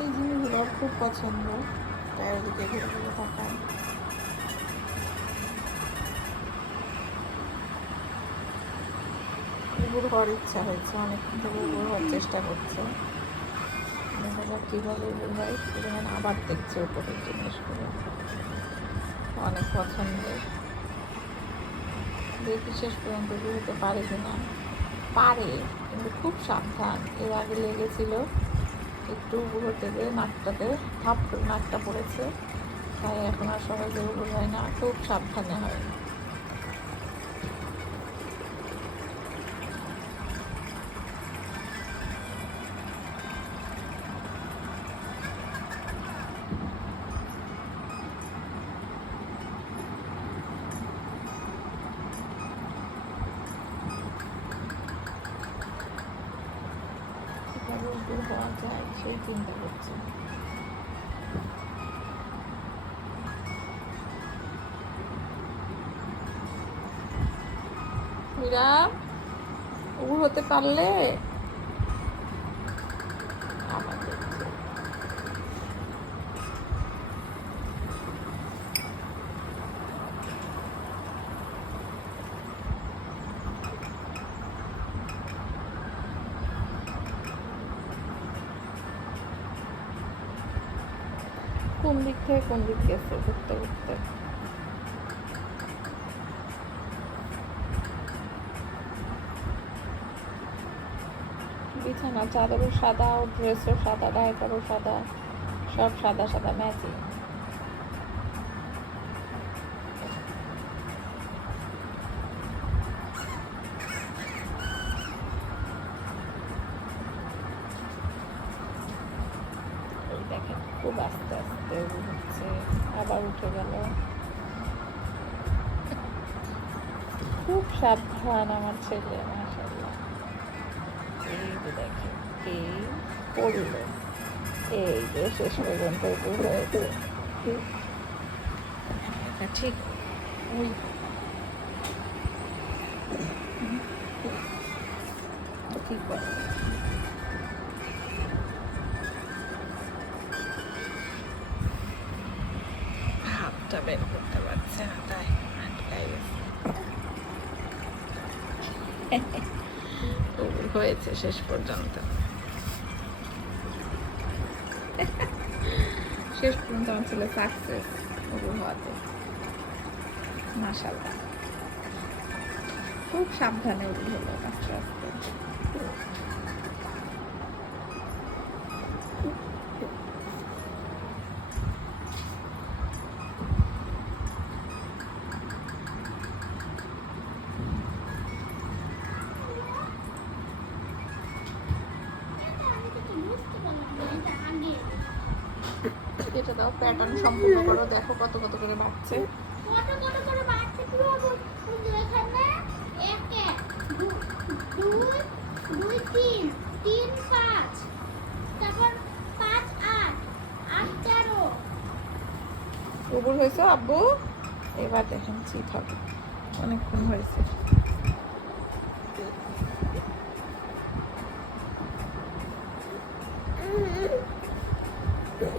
এই জিনিসগুলো ওর খুব পছন্দ, তাই ওদিকে ঘুরে ঘুরে তাকায়। উবুর হওয়ার ইচ্ছা হয়েছে, অনেকক্ষণ থেকে উবুর হওয়ার চেষ্টা করছে। দেখা যাক কীভাবে উবুর হয়। যেমন আবার দেখছে উপরের জিনিসগুলো, অনেক পছন্দের। দেখি শেষ পর্যন্ত উবুর হতে পারে কিনা। পারে, কিন্তু খুব সাবধান। এর আগে লেগেছিল একটু উবুর হতে গিয়ে নাকটাতে থাপ নাকটা পড়েছে, তাই এখন আর সহজে উবুর হয় না, খুব সাবধানে হয়। কীভাবে উবুর হওয়া যায় সেই চিন্তা করছে। মীরা, উবুর হতে পারলে আবার দেখছে। কোন দিক থেকে কোন দিক গেছে ঘুরতে ঘুরতে। বিছানা চাদরও সাদা, ও ড্রেসও সাদা, ডাইপারও সাদা, সব সাদা সাদা ম্যাচিং। এই দেখেন খুব আস্তে আস্তে হচ্ছে, আবার উঠে গেল। খুব সাবধান আমার ছেলে, মাশাআল্লাহ। এই যে দেখেন, এই পড়ল, এই যে শেষ পর্যন্ত উবুর হয়েছে। ঠিক ওই ঠিক আছে। হাতটা বের করতে পারছে না, তাই আটকাই গেছে। উবুর হয়েছে শেষ পর্যন্ত। শেষ পর্যন্ত আমার ছেলে সাকসেস উবুর হওয়াতে, মাশাআল্লাহ। খুব সাবধানে উবুর হলো আস্তে আস্তে। এটা দাও, প্যাটার্ন সম্পূর্ণ করো, দেখো কত কত করে বাড়ছে। কত কত করে বাড়ছে কি হবে? এখানে 1 1 2 2 3 3 5, তারপর 5 8 8 13। উবুর হয়েছে আব্বু? এবার দেখেন চিট হবে, অনেকক্ষণ হয়েছে।